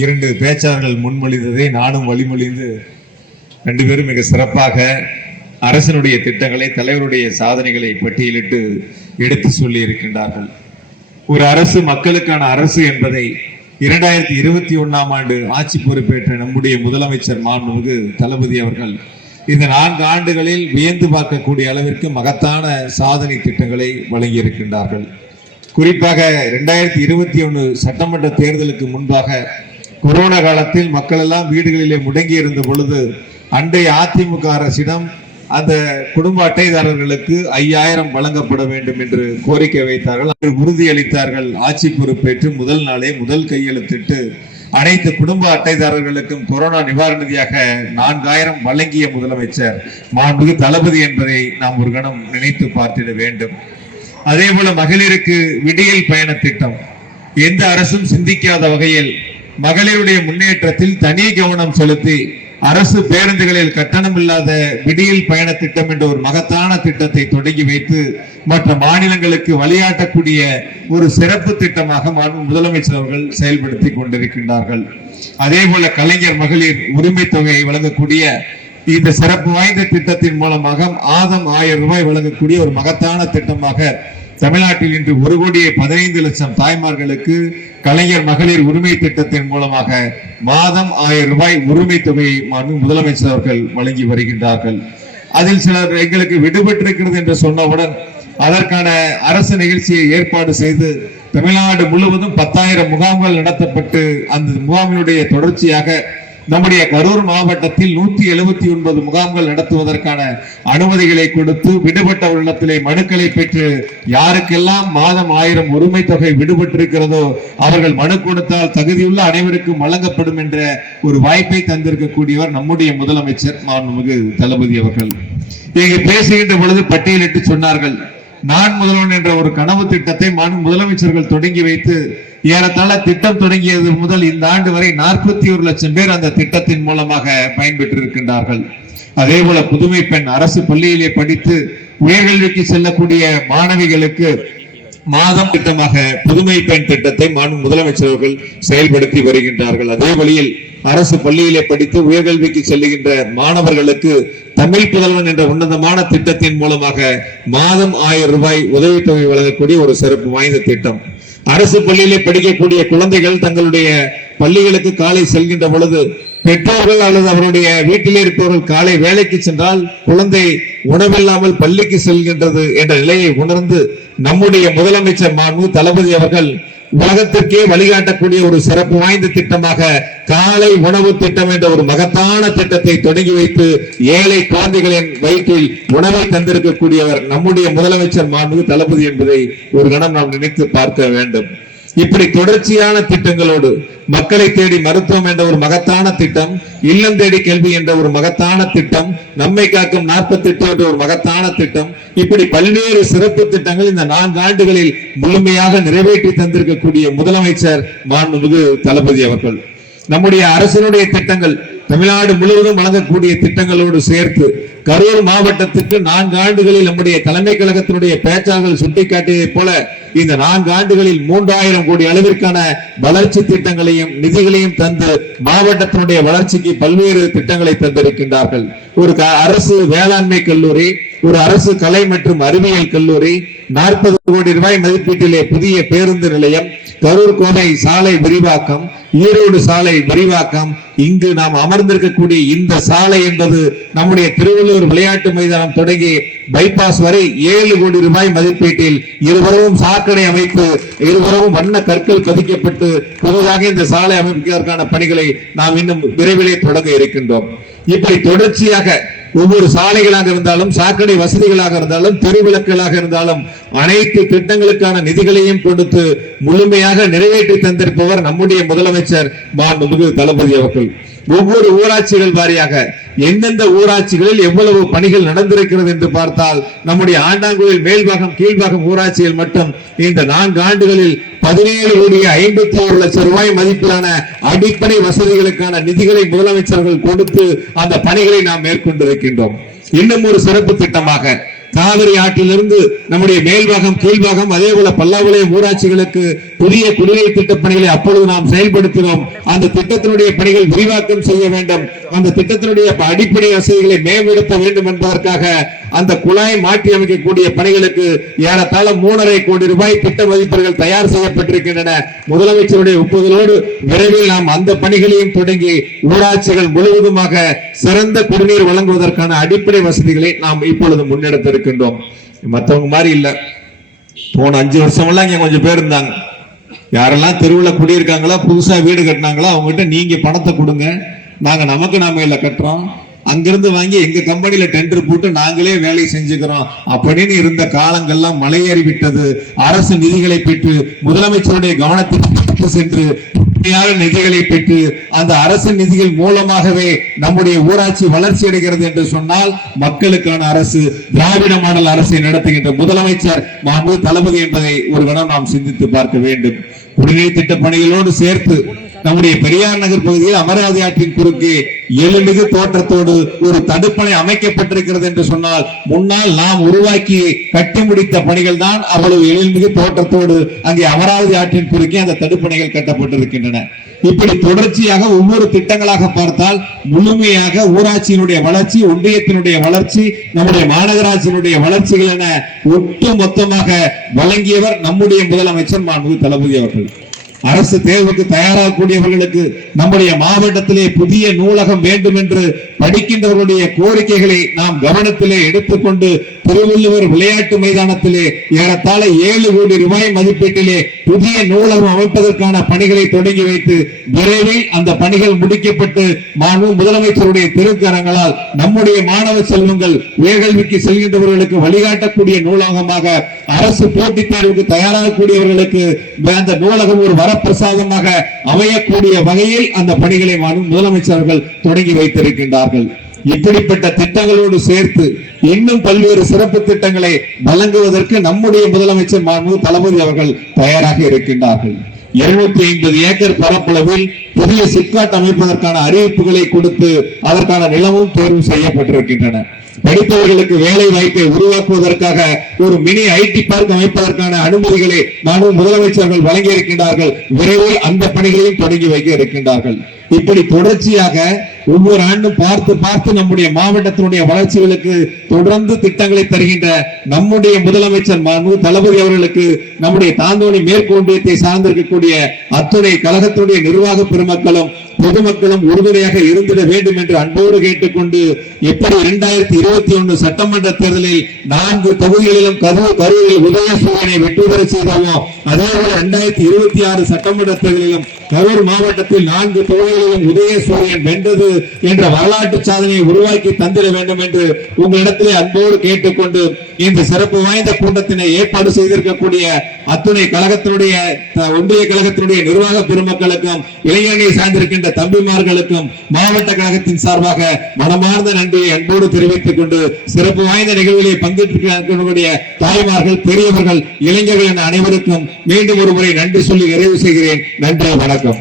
இரண்டு பேச்சாளர்கள் முன்மொழிந்ததை நானும் வழிமொழிந்து ரெண்டு பேரும் மிக சிறப்பாக அரசனுடைய திட்டங்களை தலைவருடைய சாதனைகளை பட்டியலிட்டு எடுத்து சொல்லி இருக்கின்றார்கள் ஒரு அரசு மக்களுக்கான அரசு என்பதை இரண்டாயிரத்தி இருபத்தி ஒன்னாம் ஆண்டு ஆட்சி பொறுப்பேற்ற நம்முடைய முதலமைச்சர் மாண்புமிகு தளபதி அவர்கள் இந்த நான்கு ஆண்டுகளில் வியந்து பார்க்கக்கூடிய அளவிற்கு மகத்தான சாதனை திட்டங்களை வழங்கியிருக்கின்றார்கள். குறிப்பாக ரெண்டாயிரத்தி இருபத்தி ஒன்று சட்டமன்ற தேர்தலுக்கு முன்பாக கொரோனா காலத்தில் மக்கள் எல்லாம் வீடுகளிலே முடங்கி இருந்த பொழுது அன்றைய அதிமுக அரசிடம் அந்த குடும்ப அட்டைதாரர்களுக்கு ஐயாயிரம் வழங்கப்பட வேண்டும் என்று கோரிக்கை வைத்தார்கள். அன்று உறுதியளித்தார்கள். ஆட்சி பொறுப்பேற்று முதல் நாளே முதல் கையெழுத்திட்டு அனைத்து குடும்ப அட்டைதாரர்களுக்கும் கொரோனா நிவாரண நிதியாக நான்காயிரம் வழங்கிய முதலமைச்சர் மாண்புகு தளபதி என்பதை நாம் ஒரு கணம் நினைத்து பார்த்திட வேண்டும். அதே போல மகளிருக்கு விடியல் பயண திட்டம். எந்த அரசும் சிந்திக்காத வகையில் மகளிருடைய முன்னேற்றத்தில் தனி கவனம் செலுத்தி அரசு பேருந்துகளில் கட்டணம் இல்லாத விடியல் பயண திட்டம் என்ற ஒரு மகத்தான திட்டத்தை தொடங்கி வைத்து மற்ற மாநிலங்களுக்கு வழியாட்டக்கூடிய ஒரு சிறப்பு திட்டமாக முதலமைச்சர் அவர்கள் செயல்படுத்தி கொண்டிருக்கின்றார்கள். அதே போல கலைஞர் மகளிர் உரிமை தொகையை வழங்கக்கூடிய இந்த சிறப்பு வாய்ந்த திட்டத்தின் மூலமாக ஆதம் ஆயிரம் ரூபாய் வழங்கக்கூடிய ஒரு மகத்தான திட்டமாக தமிழ்நாட்டில் இன்று ஒரு கோடியே பதினைந்து லட்சம் தாய்மார்களுக்கு கலைஞர் மகளிர் உரிமை திட்டத்தின் மூலமாக மாதம் ஆயிரம் ரூபாய் உரிமை தொகையை முதலமைச்சர் அவர்கள் வழங்கி வருகின்றார்கள். அதில் சிலர் எங்களுக்கு விடுபட்டிருக்கிறது என்று சொன்னவுடன் அதற்கான அரசு நிகழ்ச்சியை ஏற்பாடு செய்து தமிழ்நாடு முழுவதும் பத்தாயிரம் முகாம்கள் நடத்தப்பட்டு அந்த முகாமினுடைய தொடர்ச்சியாக நம்முடைய கரூர் மாவட்டத்தில் நூத்தி எழுபத்தி ஒன்பது முகாம்கள் நடத்துவதற்கான அனுமதிகளை கொடுத்து விடுபட்ட உள்ளத்திலே மனுக்களை பெற்று யாருக்கெல்லாம் மாதம் ஆயிரம் உரிமை தொகை விடுபட்டிருக்கிறதோ அவர்கள் மனு கொடுத்தால் தகுதியுள்ள அனைவருக்கும் வழங்கப்படும் என்ற ஒரு வாய்ப்பை தந்திருக்கக்கூடியவர் நம்முடைய முதலமைச்சர் மாண்புமிகு தளபதி அவர்கள். இங்கு பேசுகின்ற பொழுது பட்டியலிட்டு சொன்னார்கள். நான் முதல்வன் என்ற ஒரு கனவு திட்டத்தை மாண்பு முதலமைச்சர்கள் தொடங்கி வைத்து ஏறத்தாழ திட்டம் தொடங்கியது முதல் இந்த ஆண்டு வரை நாற்பத்தி ஒரு லட்சம் பேர் அந்த திட்டத்தின் மூலமாக பயன்பெற்றிருக்கின்றார்கள். அதே போல புதுமை பெண் அரசு பள்ளியிலே படித்து உயர்கல்விக்கு செல்லக்கூடிய மாணவிகளுக்கு மாதம் திட்டமாக புதுமை பெண் திட்டத்தை மாநில முதலமைச்சர் அவர்கள் செயல்படுத்தி வருகின்றார்கள். அதே வழியில் அரசு பள்ளியிலே படித்து உயர்கல்விக்கு செல்லுகின்ற மாணவர்களுக்கு தமிழ் புதல்வன் என்ற உன்னதமான திட்டத்தின் மூலமாக மாதம் ஆயிரம் ரூபாய் உதவித்தொகை வழங்கக்கூடிய ஒரு சிறப்பு வாய்ந்த திட்டம். அரசு பள்ளியிலே படிக்கக்கூடிய குழந்தைகள் தங்களுடைய பள்ளிகளுக்கு காலை செல்கின்ற பொழுது பெற்றோர்கள் அல்லது அவருடைய வீட்டிலே இருப்பவர்கள் காலை வேலைக்கு சென்றால் குழந்தை உணவில்லாமல் பள்ளிக்கு செல்கின்றது என்ற நிலையை உணர்ந்து நம்முடைய முதலமைச்சர் மாண்பு தளபதி அவர்கள் உலகத்திற்கே வழிகாட்டக்கூடிய ஒரு சிறப்பு வாய்ந்த திட்டமாக காலை உணவு திட்டம் என்ற ஒரு மகத்தான திட்டத்தை தொடங்கி வைத்து ஏழை குழந்தைகளின் வயிற்றில் உணவை தந்திருக்கக்கூடியவர் நம்முடைய முதலமைச்சர் மாண்பு தளபதி என்பதை ஒரு கணம் நாம் நினைத்து பார்க்க வேண்டும். இப்படி தொடர்ச்சியான திட்டங்களோடு மக்களை தேடி மருத்துவம் என்ற ஒரு மகத்தான திட்டம் இல்லம் தேடி கல்வி என்ற ஒரு மகத்தான திட்டம் நம்மை காக்கும் நாற்பத்தி எட்டு என்ற ஒரு மகத்தான திட்டம் இப்படி பல்வேறு சிறப்பு திட்டங்கள் இந்த நான்கு ஆண்டுகளில் முழுமையாக நிறைவேற்றி தந்திருக்கக்கூடிய முதலமைச்சர் மாண்புமிகு தளபதி அவர்கள். நம்முடைய அரசினுடைய திட்டங்கள் தமிழ்நாடு முழுவதும் வழங்கக்கூடிய திட்டங்களோடு சேர்த்து கரூர் மாவட்டத்திற்கு நான்கு ஆண்டுகளில் நம்முடைய தலைமை கழகத்தினுடைய பேச்சாளர்கள் சுட்டிக்காட்டியதைப் போல இந்த நான்கு ஆண்டுகளில் மூன்றாயிரம் கோடி அளவிற்கான வளர்ச்சி திட்டங்களையும் நிதிகளையும் தந்து மாவட்டத்தினுடைய வளர்ச்சிக்கு பல்வேறு திட்டங்களை தந்திருக்கின்றார்கள். ஒரு க- அரசு வேளாண்மை கல்லூரி ஒரு அரசு கலை மற்றும் அறிவியல் கல்லூரி நாற்பது கோடி ரூபாய் மதிப்பீட்டிலே புதிய பேருந்து நிலையம் கரூர் கோவை சாலை விரிவாக்கம் ஈரோடு சாலை விரிவாக்கம் இங்கு நாம் அமர்ந்திருக்கக்கூடிய இந்த சாலை என்பது நம்முடைய திருவள்ளூர் விளையாட்டு மைதானம் தொடங்கி பைபாஸ் வரை ஏழு கோடி ரூபாய் மதிப்பீட்டில் இருபுறமும் சாக்கடை அமைப்பு இருபுறமும் வண்ண கற்கள் பதிக்கப்பட்டு புதிதாக இந்த சாலை அமைப்பதற்கான பணிகளை நாம் இன்னும் விரைவிலே தொடங்க இருக்கின்றோம். இப்படி தொடர்ச்சியாக ஒவ்வொரு சாலைகளாக இருந்தாலும் சாக்கடை வசதிகளாக இருந்தாலும் தெருவிளக்குகளாக இருந்தாலும் அனைத்து திட்டங்களுக்கான நிதிகளையும் கொடுத்து முழுமையாக நிறைவேற்றி தந்திருப்பவர் நம்முடைய முதலமைச்சர் மாண்புமிகு தளபதி அவர்கள். ஒவ்வொரு ஊராட்சிகள் வாரியாக எந்தெந்த ஊராட்சிகளில் எவ்வளவு பணிகள் நடந்திருக்கிறது என்று பார்த்தால் நம்முடைய ஆண்டாங்குழல் மேல்பாகம் கீழ்பாகம் ஊராட்சியில் மட்டும் இந்த நான்கு ஆண்டுகளில் பதினேழு கோடி ஐம்பத்தி ஆறு லட்சம் ரூபாய் மதிப்பிலான அடிப்படை வசதிகளுக்கான நிதிகளை முதலமைச்சர்கள் கொடுத்து அந்த பணிகளை நாம் மேற்கொண்டிருக்கின்றோம். இன்னும் ஒரு சிறப்பு திட்டமாக காவிரி ஆற்றிலிருந்து நம்முடைய மேல்பாகம் கீழ்பாகம் அதே போல பல்லாவளையம் ஊராட்சிகளுக்கு புதிய குடிநீர் திட்டப் பணிகளை அப்பொழுது நாம் செயல்படுத்தினோம். அந்த திட்டத்தினுடைய பணிகள் விரிவாக்கம் செய்ய வேண்டும். அந்த திட்டத்தினுடைய அடிப்படை வசதிகளை மேம்படுத்த வேண்டும் என்பதற்காக அந்த குழாய் மாற்றி அமைக்கக்கூடிய பணிகளுக்கு ஏறத்தாழ மூணரை கோடி ரூபாய் திட்ட மதிப்பீடுகள் தயார் செய்யப்பட்டிருக்கின்றன. முதலமைச்சருடைய ஒப்புதலோடு விரைவில் நாம் அந்த பணிகளையும் தொடங்கி ஊராட்சிகள் முழுவதுமாக சிறந்த குடிநீர் வழங்குவதற்கான அடிப்படை வசதிகளை நாம் இப்பொழுது முன்னெடுத்திருக்கின்றோம். மற்றவங்க மாதிரி இல்லை. போன அஞ்சு வருஷம் எல்லாம் இங்க கொஞ்சம் பேர் இருந்தாங்க. யாரெல்லாம் தெருவுல குடியிருக்காங்களோ புதுசா வீடு கட்டினாங்களோ அவங்ககிட்ட நீங்க பணத்தை கொடுங்க. நாங்க நமக்கு நாம இல்லை கட்டுறோம். அங்கிருந்து வாங்கி எங்க கம்பெனில டெண்டர் போட்டு நாங்களே வேலை செஞ்சுக்கிறோம். அப்படின்னு இருந்த காலங்கள்லாம் மலையேறி விட்டது. அரசு நிதிகளை பெற்று முதலமைச்சருடைய கவனத்திற்கு சென்று நிதிகளை பெற்று அந்த அரசு நிதிகள் மூலமாகவே நம்முடைய ஊராட்சி வளர்ச்சி அடைகிறது என்று சொன்னால் மக்களுக்கான அரசு திராவிட மாடல் அரசை நடத்துகின்ற முதலமைச்சர் மாண்பு தளபதி என்பதை ஒரு கணம் நாம் சிந்தித்து பார்க்க வேண்டும். குடிநீர் திட்ட பணிகளோடு சேர்த்து நம்முடைய பெரியார் நகர் பகுதியில் அமராவதி ஆற்றின் குறுக்கு எழுமிகு தோற்றத்தோடு ஒரு தடுப்பணை அமைக்கப்பட்டிருக்கிறது என்று சொன்னால் முன்னால் நாம் உருவாக்கி கட்டி முடித்த பணிகள் தான் அவ்வளவு எழில்மிகு தோற்றத்தோடு அங்கே அமராவதி ஆற்றின் குறுக்கே அந்த தடுப்பணைகள் கட்டப்பட்டிருக்கின்றன. இப்படி தொடர்ச்சியாக ஒவ்வொரு திட்டங்களாக பார்த்தால் முழுமையாக ஊராட்சியினுடைய வளர்ச்சி ஒன்றியத்தினுடைய வளர்ச்சி நம்முடைய மாநகராட்சியினுடைய வளர்ச்சிகள் என ஒட்டு மொத்தமாக வழங்கியவர் நம்முடைய முதலமைச்சர் மாண்பு தளபதி அவர்கள். அரசு தேர்வுக்கு தயாராகக்கூடியவர்களுக்கு நம்முடைய மாவட்டத்திலே புதிய நூலகம் வேண்டும் என்று படிக்கின்றவர்களுடைய கோரிக்கைகளை நாம் கவனத்திலே எடுத்துக்கொண்டு திருவள்ளுவர் விளையாட்டு மைதானத்திலே ஏறத்தாழ ஏழு கோடி ரூபாய் மதிப்பீட்டிலே புதிய நூலகம் அமைப்பதற்கான பணிகளை தொடங்கி வைத்து விரைவில் அந்த பணிகள் முடிக்கப்பட்டு மாண்பு முதலமைச்சருடைய திருக்கரங்களால் நம்முடைய மாணவ செல்வங்கள் உயர்கல்விக்கு செல்கின்றவர்களுக்கு வழிகாட்டக்கூடிய நூலகமாக அரசு போட்டித் தேர்வுக்கு தயாராகக்கூடியவர்களுக்கு அந்த நூலகம் ஒரு வரப்பிரசாதமாக அமையக்கூடிய வகையில் அந்த பணிகளை முதலமைச்சர்கள் தொடங்கி வைத்திருக்கின்றார் வைத்திருக்கின்றார்கள் இப்படிப்பட்ட திட்டங்களோடு சேர்த்து இன்னும் பல்வேறு சிறப்பு திட்டங்களை வழங்குவதற்கு நம்முடைய முதலமைச்சர் மாண்பு தளபதி அவர்கள் தயாராக இருக்கின்றார்கள். இருநூத்தி ஐம்பது ஏக்கர் பரப்பளவில் புதிய சிப்காட் அமைப்பதற்கான அறிவிப்புகளை கொடுத்து அதற்கான நிலமும் தேர்வு செய்யப்பட்டிருக்கின்றன. படித்தவர்களுக்கு வேலை வாய்ப்பை உருவாக்குவதற்காக ஒரு மினி ஐடி பார்க் அமைப்பதற்கான அனுமதிகளை நானும் முதலமைச்சர்கள் வழங்கி இருக்கின்றார்கள். விரைவில் அந்த பணிகளையும் தொடங்கி வைக்க இருக்கின்றார்கள். இப்படி தொடர்ச்சியாக ஒவ்வொரு ஆண்டும் பார்த்து பார்த்து நம்முடைய மாவட்டத்தினுடைய வளர்ச்சிகளுக்கு தொடர்ந்து திட்டங்களை தருகின்ற நம்முடைய முதலமைச்சர் மனு தளபதி அவர்களுக்கு நம்முடைய தாந்தோணி மேற்கொண்டியத்தை சார்ந்திருக்கக்கூடிய அத்துணை கழகத்துடைய நிர்வாக பெருமக்களும் பொதுமக்களும் உறுதுணையாக இருந்திட வேண்டும் என்று அன்போடு கேட்டுக்கொண்டு எப்படி இரண்டாயிரத்தி இருபத்தி ஒன்று சட்டமன்ற தேர்தலில் நான்கு தொகுதிகளிலும் கரூர் கரூரில் உதயசூரியனை வெற்றி பெற செய்தோமோ அதே போல இரண்டாயிரத்தி இருபத்தி ஆறு சட்டமன்ற தேர்தலிலும் கரூர் மாவட்டத்தில் நான்கு தொகுதிகளிலும் உதயசூரியன் வென்றது என்ற வரலாற்று சாதனையை உருவாக்கி தந்திட வேண்டும் என்று உங்களிடத்திலே அன்போடு கேட்டுக்கொண்டு இந்த சிறப்பு வாய்ந்த கூட்டத்தினை ஏற்பாடு செய்திருக்கக்கூடிய அத்துணை கழகத்தினுடைய ஒன்றிய கழகத்தினுடைய நிர்வாக பெருமக்களுக்கும் இளைஞர்களை சார்ந்திருக்கின்ற தம்பிமார்களுக்கும் மாவட்ட கழகத்தின் சார்பாக மனமார்ந்த நன்றியை அன்போடு தெரிவித்துக் கொண்டு சிறப்பு வாய்ந்த நிகழ்வுகளை பங்கேற்றிருக்கக்கூடிய தாய்மார்கள் பெரியவர்கள் இளைஞர்கள் என அனைவருக்கும் மீண்டும் ஒரு முறை நன்றி சொல்லி நிறைவு செய்கிறேன். நன்றி வணக்கம்.